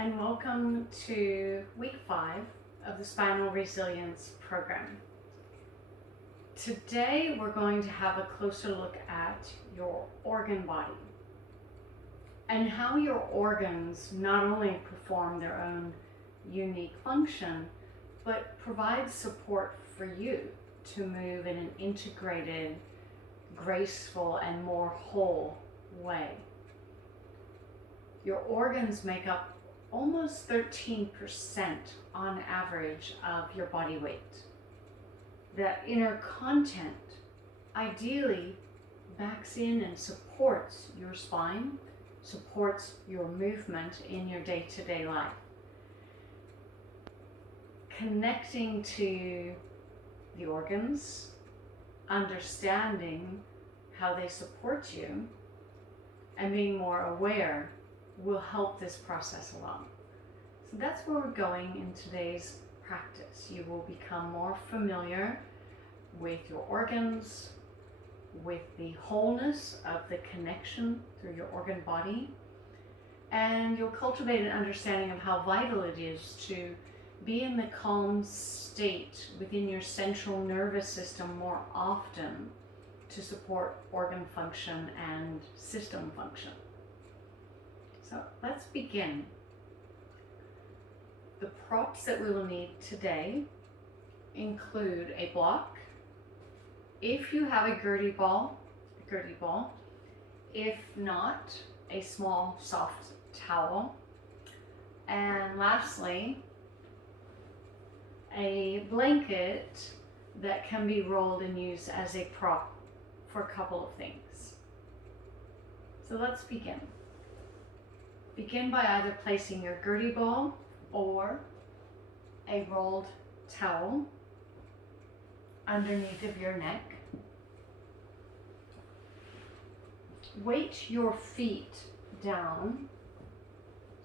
and welcome to week 5 of the Spinal Resilience program. Today we're going to have a closer look at your organ body and how your organs not only perform their own unique function, but provide support for you to move in an integrated, graceful, and more whole way. Your organs make up almost 13% on average of your body weight. That inner content ideally backs in and supports your spine, supports your movement in your day-to-day life. Connecting to the organs, understanding how they support you, and being more aware will help this process along. So that's where we're going in today's practice. You will become more familiar with your organs, with the wholeness of the connection through your organ body, and you'll cultivate an understanding of how vital it is to be in the calm state within your central nervous system more often to support organ function and system function. So let's begin. The props that we will need today include a block. If you have a gurney ball. If not, a small soft towel. And lastly, a blanket that can be rolled and used as a prop for a couple of things. So let's begin. Begin by either placing your gurney ball or a rolled towel underneath of your neck. Weight your feet down.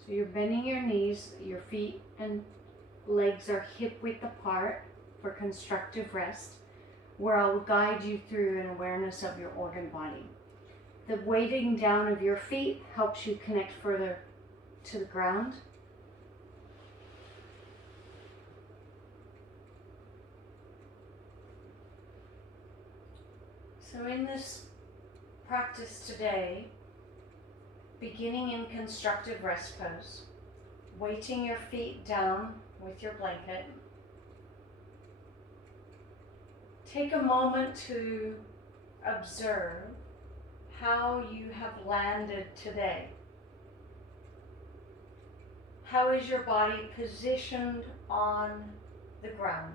So you're bending your knees, your feet and legs are hip width apart for constructive rest, where I'll guide you through an awareness of your organ body. The weighting down of your feet helps you connect further to the ground. So in this practice today, beginning in constructive rest pose, weighting your feet down with your blanket, take a moment to observe how you have landed today. How is your body positioned on the ground?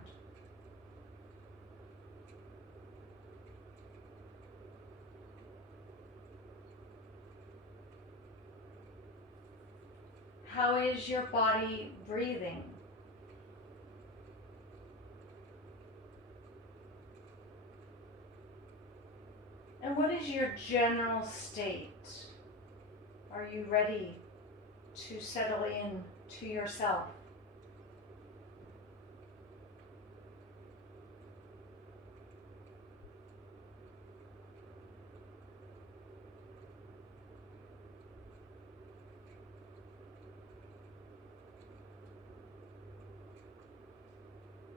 How is your body breathing? And what is your general state? Are you ready to settle in to yourself?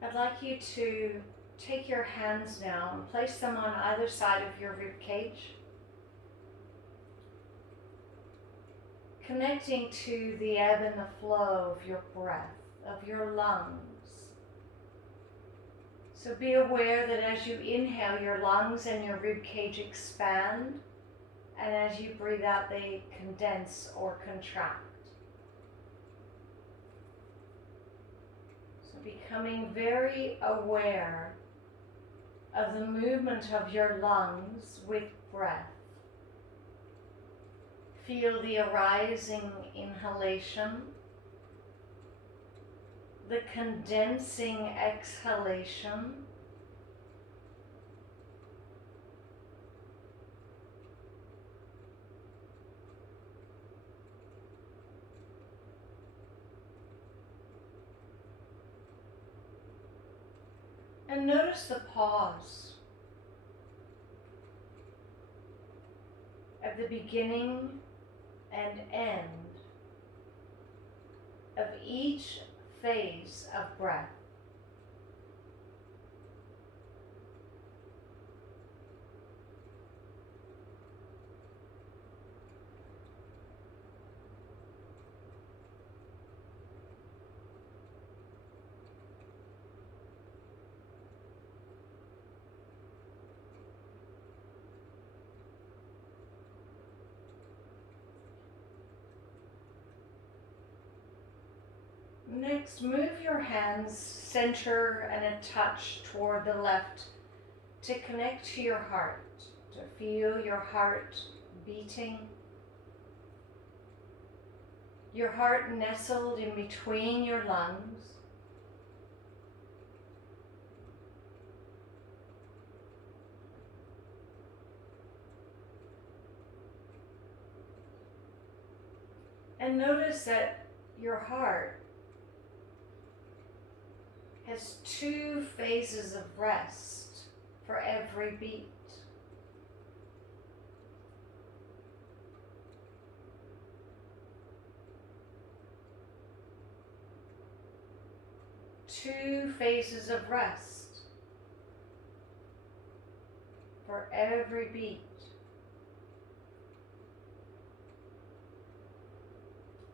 I'd like you to take your hands now and place them on either side of your rib cage, connecting to the ebb and the flow of your breath, of your lungs. So be aware that as you inhale, your lungs and your rib cage expand, and as you breathe out, they condense or contract. So becoming very aware of the movement of your lungs with breath. Feel the arising inhalation, the condensing exhalation, and notice the pause at the beginning and end each phase of breath. Next, move your hands center and a touch toward the left to connect to your heart, to feel your heart beating. Your heart nestled in between your lungs. And notice that your heart has 2 phases of rest for every beat. Two phases of rest for every beat.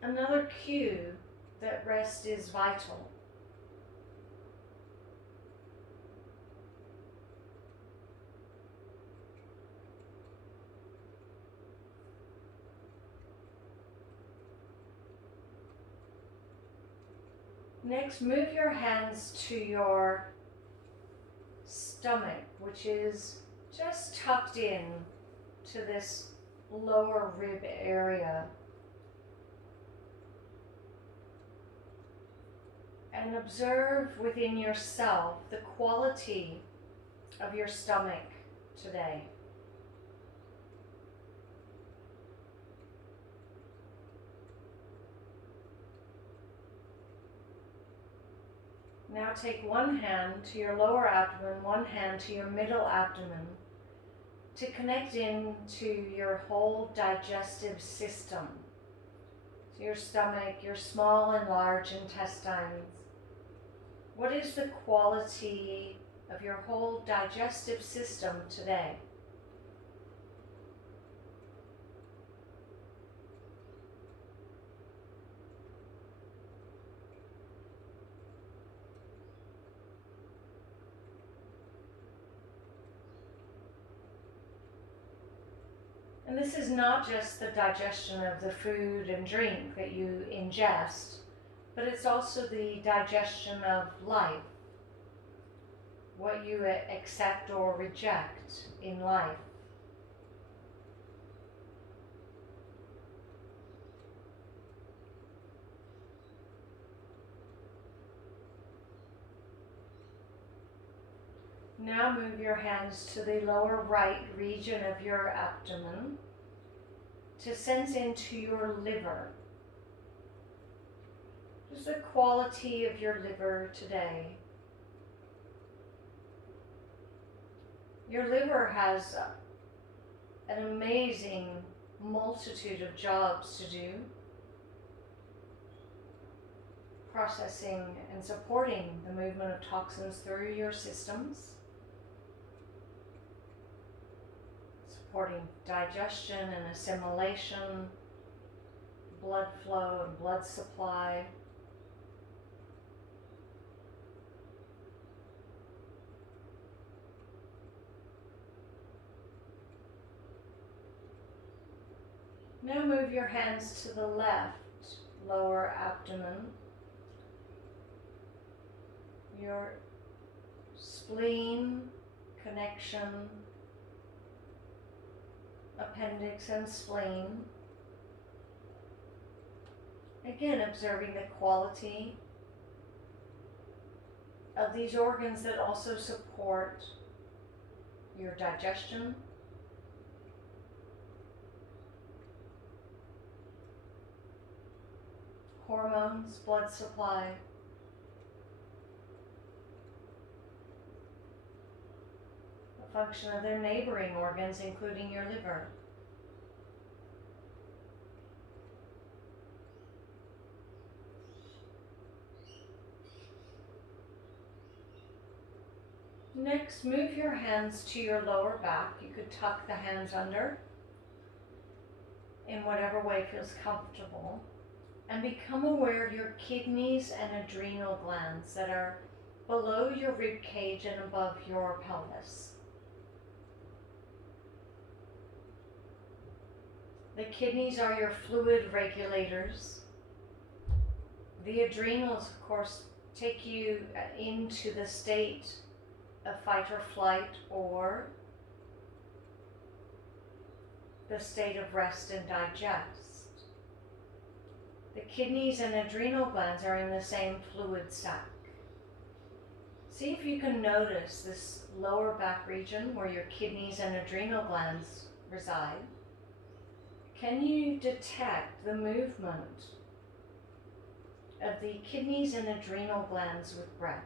Another cue that rest is vital. Next, move your hands to your stomach, which is just tucked in to this lower rib area. And observe within yourself the quality of your stomach today. Now take one hand to your lower abdomen, one hand to your middle abdomen to connect into your whole digestive system. So your stomach, your small and large intestines. What is the quality of your whole digestive system today? And this is not just the digestion of the food and drink that you ingest, but it's also the digestion of life, what you accept or reject in life. Now move your hands to the lower right region of your abdomen to sense into your liver. Just the quality of your liver today. Your liver has an amazing multitude of jobs to do, processing and supporting the movement of toxins through your systems, supporting digestion and assimilation, blood flow and blood supply. Now move your hands to the left lower abdomen, your spleen, connection, appendix and spleen. Again, observing the quality of these organs that also support your digestion, hormones, blood supply, the function of their neighboring organs, including your liver. Next, move your hands to your lower back. You could tuck the hands under in whatever way feels comfortable. And become aware of your kidneys and adrenal glands that are below your rib cage and above your pelvis. The kidneys are your fluid regulators. The adrenals, of course, take you into the state of fight or flight, or the state of rest and digest. The kidneys and adrenal glands are in the same fluid sac. See if you can notice this lower back region where your kidneys and adrenal glands reside. Can you detect the movement of the kidneys and adrenal glands with breath?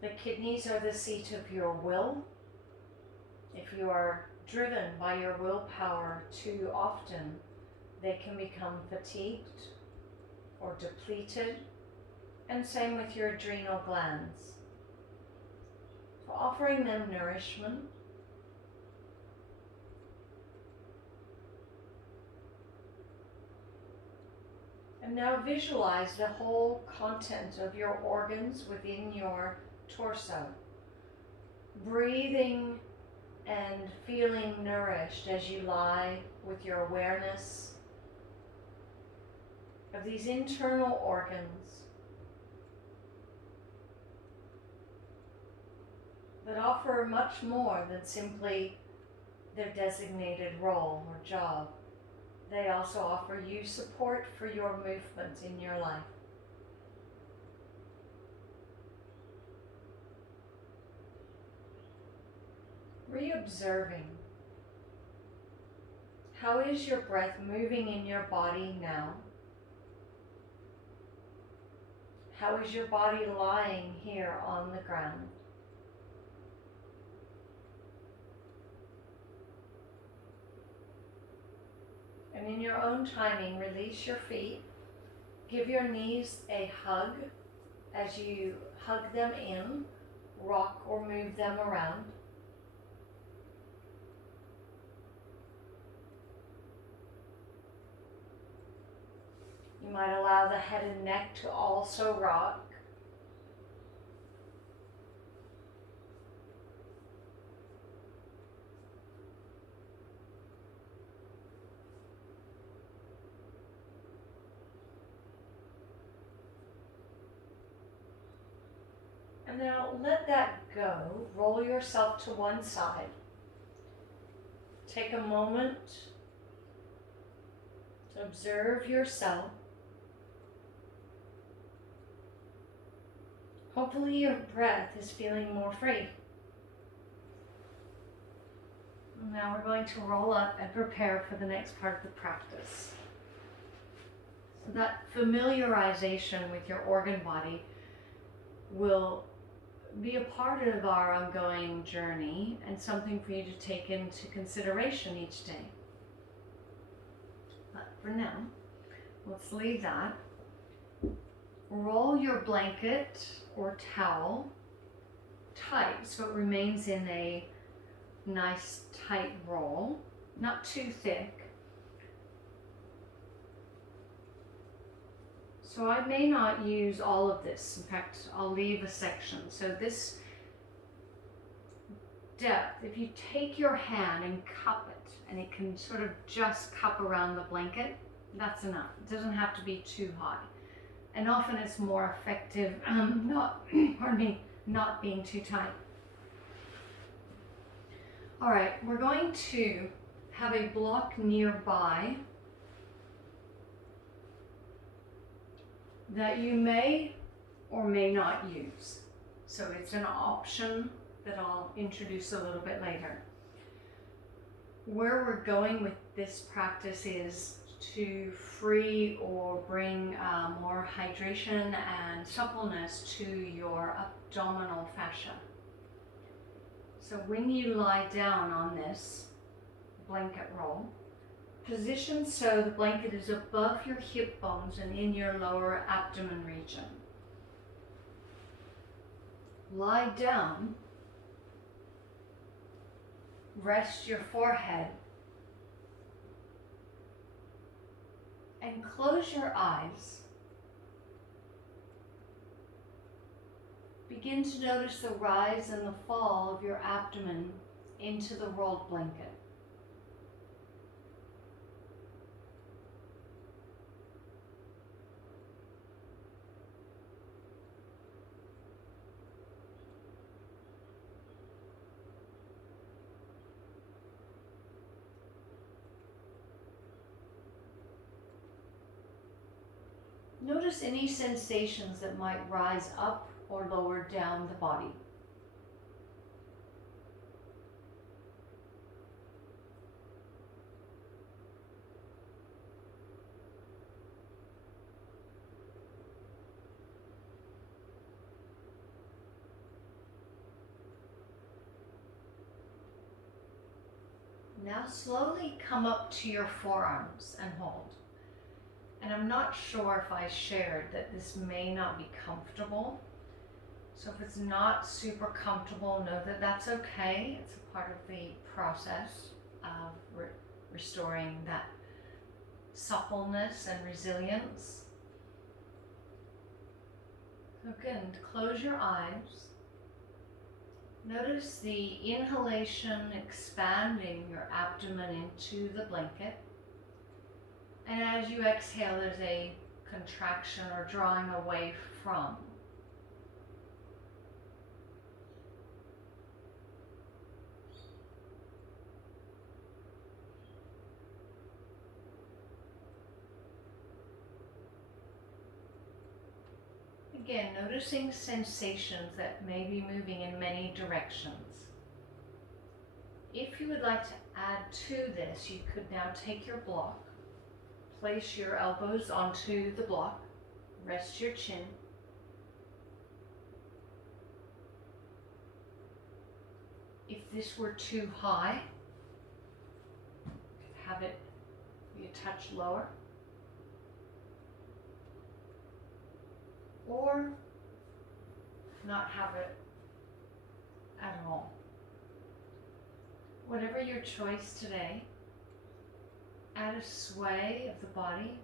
The kidneys are the seat of your will. If you are driven by your willpower too often, they can become fatigued or depleted, and same with your adrenal glands. So offering them nourishment. And now visualize the whole content of your organs within your torso, breathing and feeling nourished as you lie with your awareness of these internal organs that offer much more than simply their designated role or job. They also offer you support for your movement in your life. Re-observing. How is your breath moving in your body now? How is your body lying here on the ground? And in your own timing, release your feet. Give your knees a hug as you hug them in, rock or move them around. You might allow the head and neck to also rock. And now let that go. Roll yourself to one side. Take a moment to observe yourself. Hopefully your breath is feeling more free. Now we're going to roll up and prepare for the next part of the practice. So that familiarization with your organ body will be a part of our ongoing journey and something for you to take into consideration each day. But for now, let's leave that. Roll your blanket or towel tight so it remains in a nice tight roll, not too thick. So I may not use all of this. In fact, I'll leave a section. So this depth, if you take your hand and cup it, and it can sort of just cup around the blanket, that's enough. It doesn't have to be too high. And often it's more effective not being too tight. All right, we're going to have a block nearby that you may or may not use. So it's an option that I'll introduce a little bit later. Where we're going with this practice is to free or bring more hydration and suppleness to your abdominal fascia. So when you lie down on this blanket roll, position so the blanket is above your hip bones and in your lower abdomen region. Lie down, rest your forehead, and close your eyes. Begin to notice the rise and the fall of your abdomen into the rolled blanket. Notice any sensations that might rise up or lower down the body. Now slowly come up to your forearms and hold. And I'm not sure if I shared that this may not be comfortable. So if it's not super comfortable, know that that's okay. It's a part of the process of restoring that suppleness and resilience. So again, close your eyes. Notice the inhalation expanding your abdomen into the blanket. And as you exhale, there's a contraction or drawing away from. Again, noticing sensations that may be moving in many directions. If you would like to add to this, you could now take your block, place your elbows onto the block, rest your chin. If this were too high, you could have it be a touch lower. Or not have it at all. Whatever your choice today, add a sway of the body.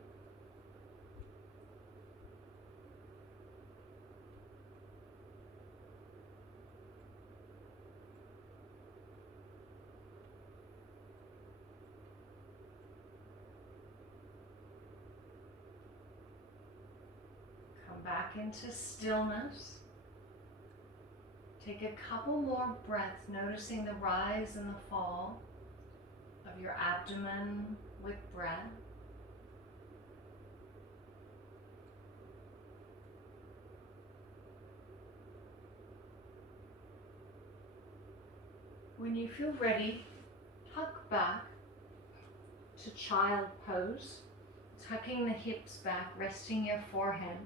Come back into stillness. Take a couple more breaths, noticing the rise and the fall of your abdomen with breath. When you feel ready, tuck back to child pose, tucking the hips back, resting your forehead,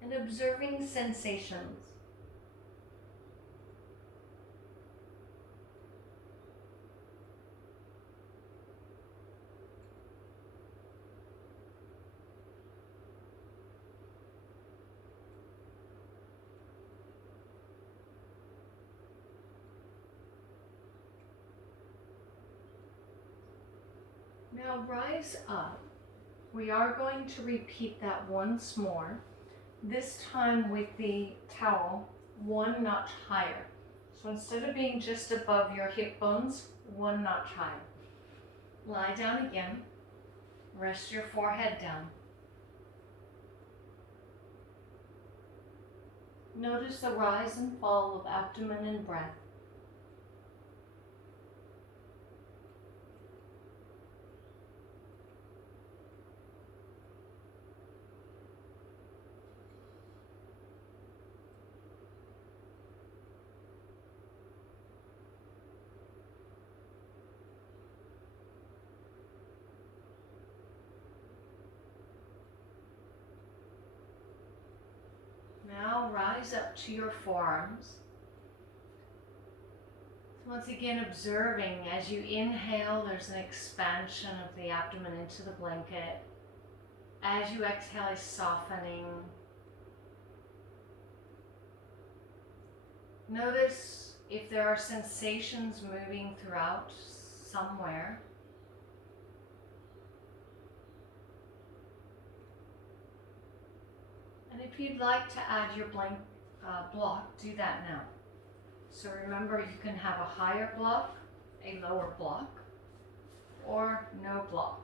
and observing sensations. Now rise up. We are going to repeat that once more, this time with the towel 1 notch higher. So instead of being just above your hip bones, 1 notch higher. Lie down again, rest your forehead down. Notice the rise and fall of abdomen and breath. Now now rise up to your forearms. Once again, observing as you inhale, there's an expansion of the abdomen into the blanket. As you exhale, is softening. Notice if there are sensations moving throughout somewhere. And if you'd like to add your block, do that now. So remember, you can have a higher block, a lower block, or no block.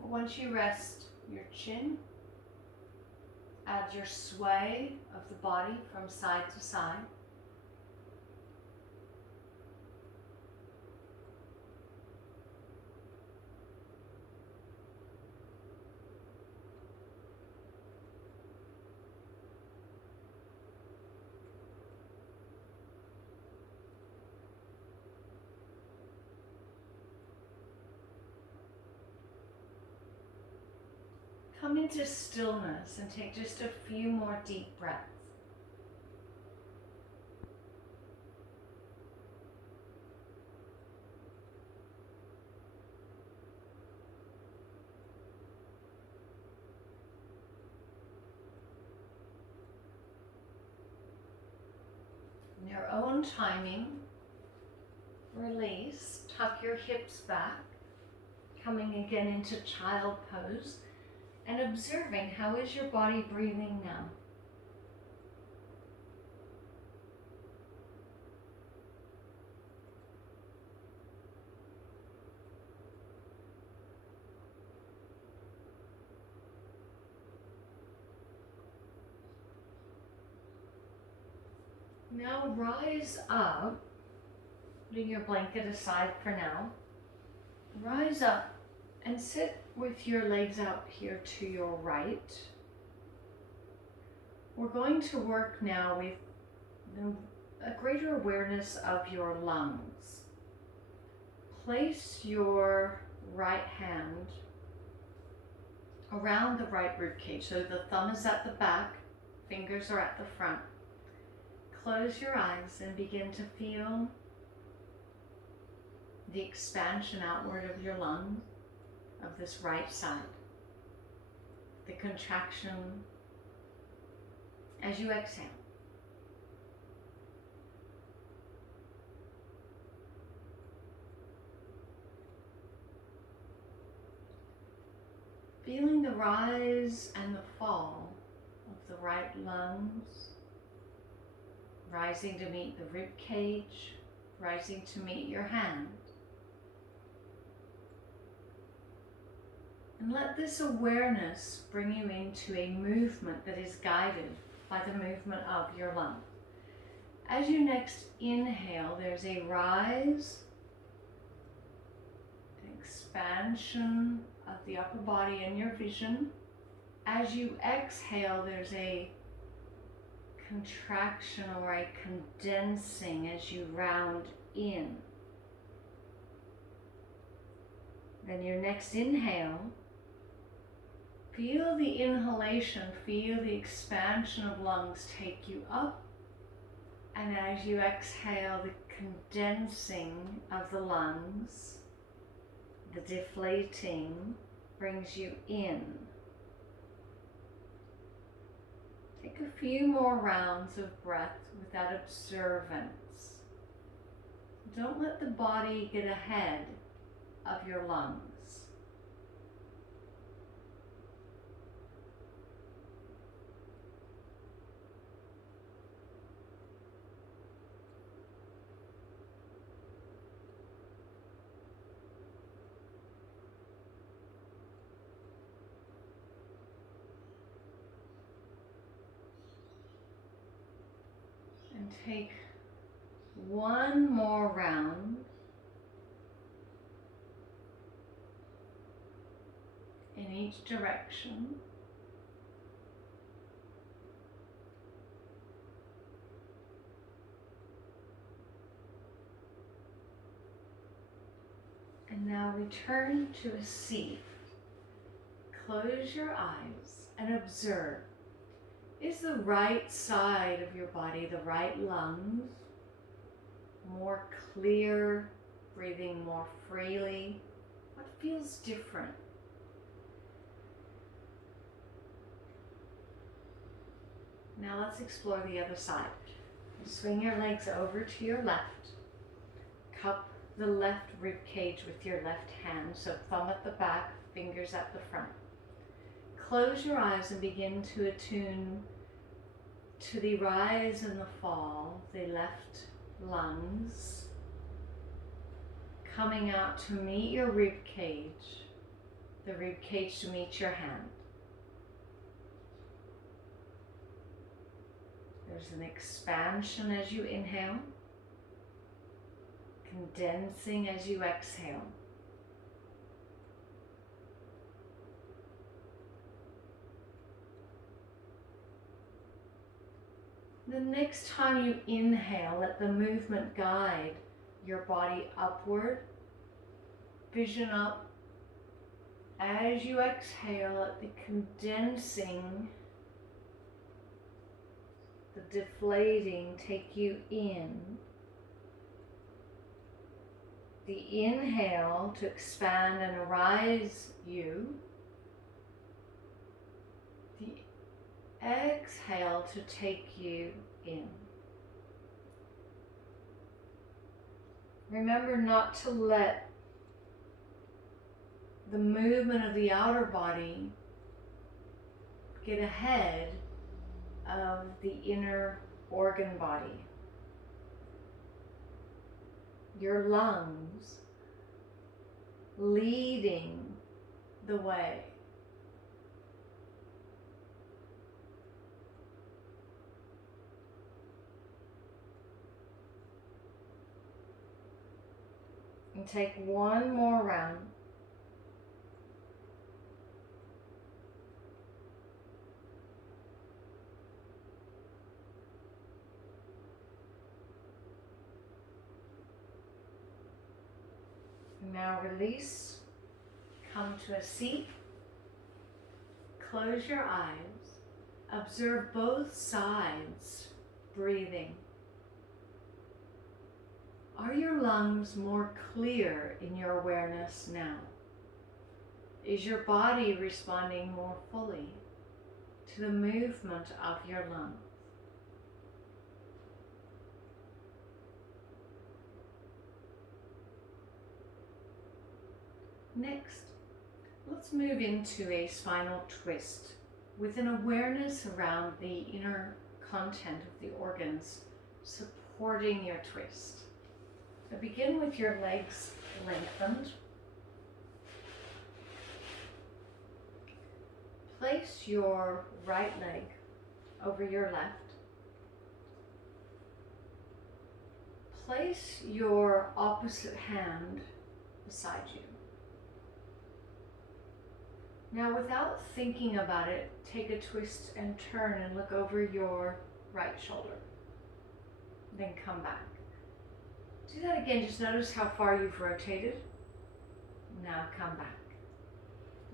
Once you rest your chin, add your sway of the body from side to side. Come into stillness and take just a few more deep breaths. In your own timing, release, tuck your hips back, coming again into child pose. And observing, how is your body breathing now? Now rise up, putting your blanket aside for now. Rise up and sit with your legs out here to your right. We're going to work now with a greater awareness of your lungs. Place your right hand around the right rib cage. So the thumb is at the back, fingers are at the front. Close your eyes and begin to feel the expansion outward of your lungs, of this right side. The contraction as you exhale. Feeling the rise and the fall of the right lungs, rising to meet the rib cage, rising to meet your hand. And let this awareness bring you into a movement that is guided by the movement of your lungs. As you next inhale, there's a rise, an expansion of the upper body and your vision. As you exhale, there's a contraction or a condensing as you round in. Then your next inhale, feel the inhalation, feel the expansion of lungs take you up, and as you exhale, the condensing of the lungs, the deflating, brings you in. Take a few more rounds of breath with that observance. Don't let the body get ahead of your lungs. And take one more round in each direction. And now return to a seat. Close your eyes and observe. Is the right side of your body, the right lungs, more clear, breathing more freely? What feels different? Now let's explore the other side. Swing your legs over to your left. Cup the left rib cage with your left hand, so thumb at the back, fingers at the front. Close your eyes and begin to attune to the rise and the fall, the left lungs coming out to meet your rib cage, the rib cage to meet your hand. There's an expansion as you inhale, condensing as you exhale. The next time you inhale, let the movement guide your body upward, vision up. As you exhale, let the condensing, the deflating take you in. The inhale to expand and arise you. The exhale to take you in. Remember not to let the movement of the outer body get ahead of the inner organ body. Your lungs leading the way. And take one more round. Now release, come to a seat, close your eyes, observe both sides breathing. Are your lungs more clear in your awareness now? Is your body responding more fully to the movement of your lungs? Next, let's move into a spinal twist with an awareness around the inner content of the organs supporting your twist. So begin with your legs lengthened. Place your right leg over your left. Place your opposite hand beside you. Now, without thinking about it, take a twist and turn and look over your right shoulder. Then come back. Do that again, just notice how far you've rotated. Now come back.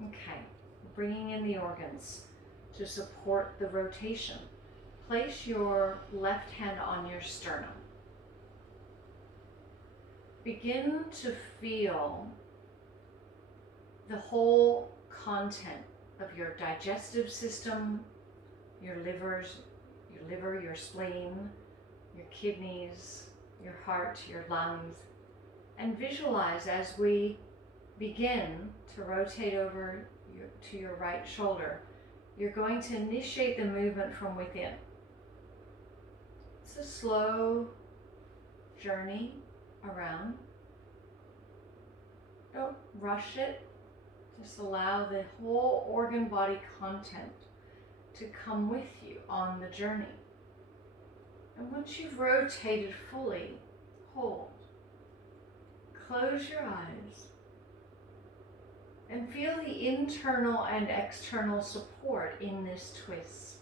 Okay, bringing in the organs to support the rotation. Place your left hand on your sternum. Begin to feel the whole content of your digestive system, your liver, your spleen, your kidneys, your heart, your lungs, and visualize as we begin to rotate over to your right shoulder, you're going to initiate the movement from within. It's a slow journey around. Don't rush it. Just allow the whole organ body content to come with you on the journey. And once you've rotated fully, hold. Close your eyes and feel the internal and external support in this twist.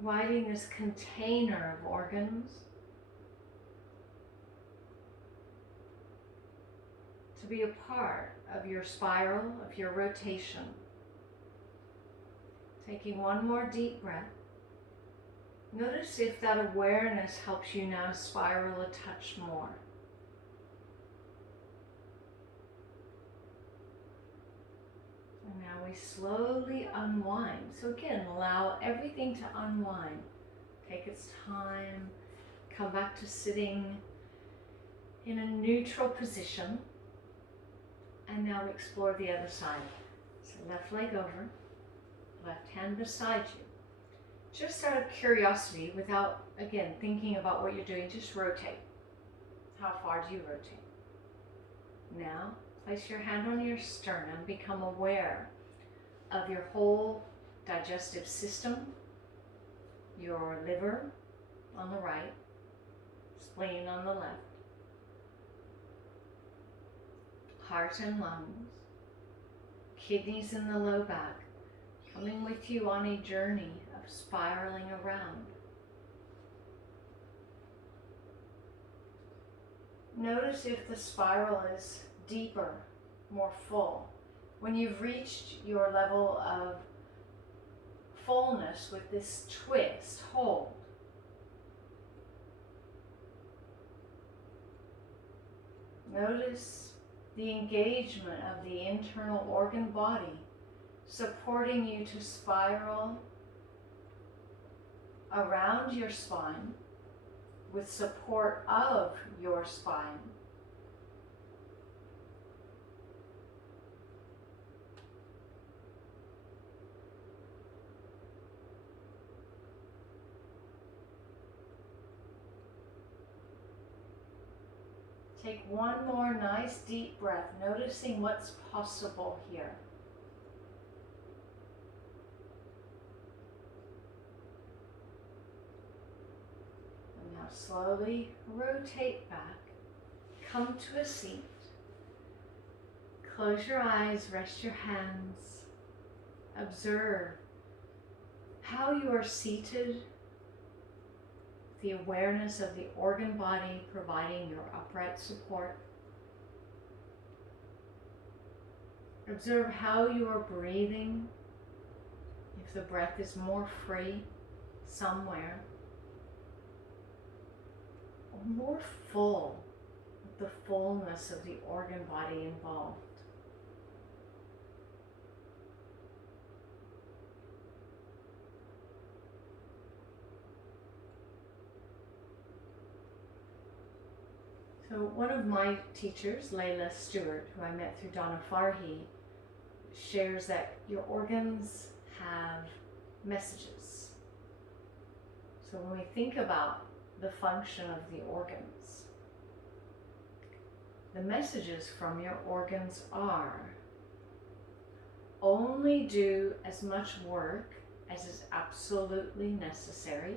Inviting this container of organs to be a part of your spiral, of your rotation. Taking one more deep breath. Notice if that awareness helps you now spiral a touch more. And now we slowly unwind. So again, allow everything to unwind. Take its time. Come back to sitting in a neutral position. And now explore the other side. So left leg over, left hand beside you. Just out of curiosity, without, again, thinking about what you're doing, just rotate. How far do you rotate? Now, place your hand on your sternum, become aware of your whole digestive system, your liver on the right, spleen on the left, heart and lungs, kidneys in the low back, coming with you on a journey of spiraling around. Notice if the spiral is deeper, more full. When you've reached your level of fullness with this twist, hold. Notice the engagement of the internal organ body supporting you to spiral around your spine with support of your spine. Take one more nice deep breath, noticing what's possible here. And now slowly rotate back, come to a seat. Close your eyes, rest your hands. Observe how you are seated. The awareness of the organ body providing your upright support. Observe how you are breathing, if the breath is more free somewhere, or more full, with the fullness of the organ body involved. So one of my teachers, Layla Stewart, who I met through Donna Farhi, shares that your organs have messages. So when we think about the function of the organs, the messages from your organs are: only do as much work as is absolutely necessary.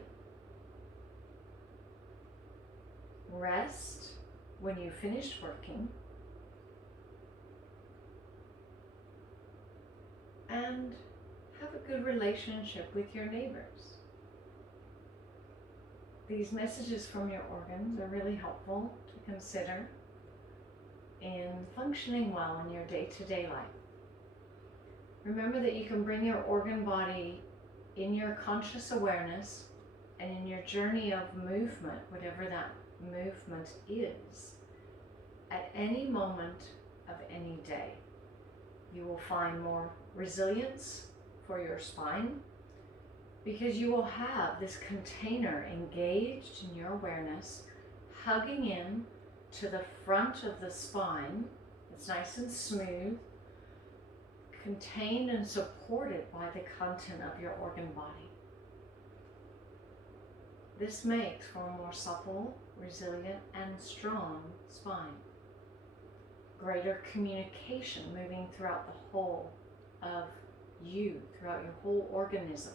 Rest when you finished working, and have a good relationship with your neighbors. These messages from your organs are really helpful to consider in functioning well in your day-to-day life. Remember that you can bring your organ body in your conscious awareness and in your journey of movement, whatever that movement is, at any moment of any day. You will find more resilience for your spine because you will have this container engaged in your awareness, hugging in to the front of the spine. It's nice and smooth, contained and supported by the content of your organ body. This makes for a more supple, resilient, and strong spine. Greater communication moving throughout the whole of you, throughout your whole organism.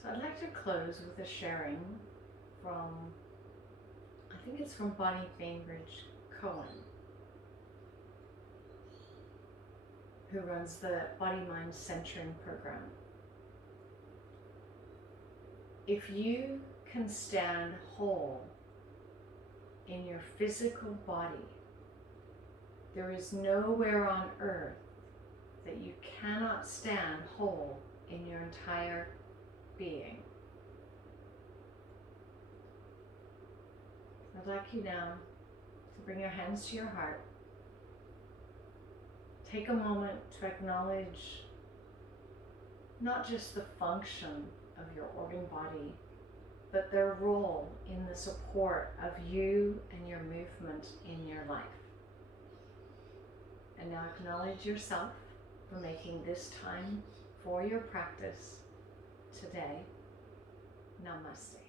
So I'd like to close with a sharing from, I think it's from Bonnie Bainbridge Cohen, who runs the Body Mind Centering program. If you can stand whole in your physical body. There is nowhere on earth that you cannot stand whole in your entire being. I'd like you now to bring your hands to your heart. Take a moment to acknowledge not just the function of your organ body, but their role in the support of you and your movement in your life. And now acknowledge yourself for making this time for your practice today. Namaste.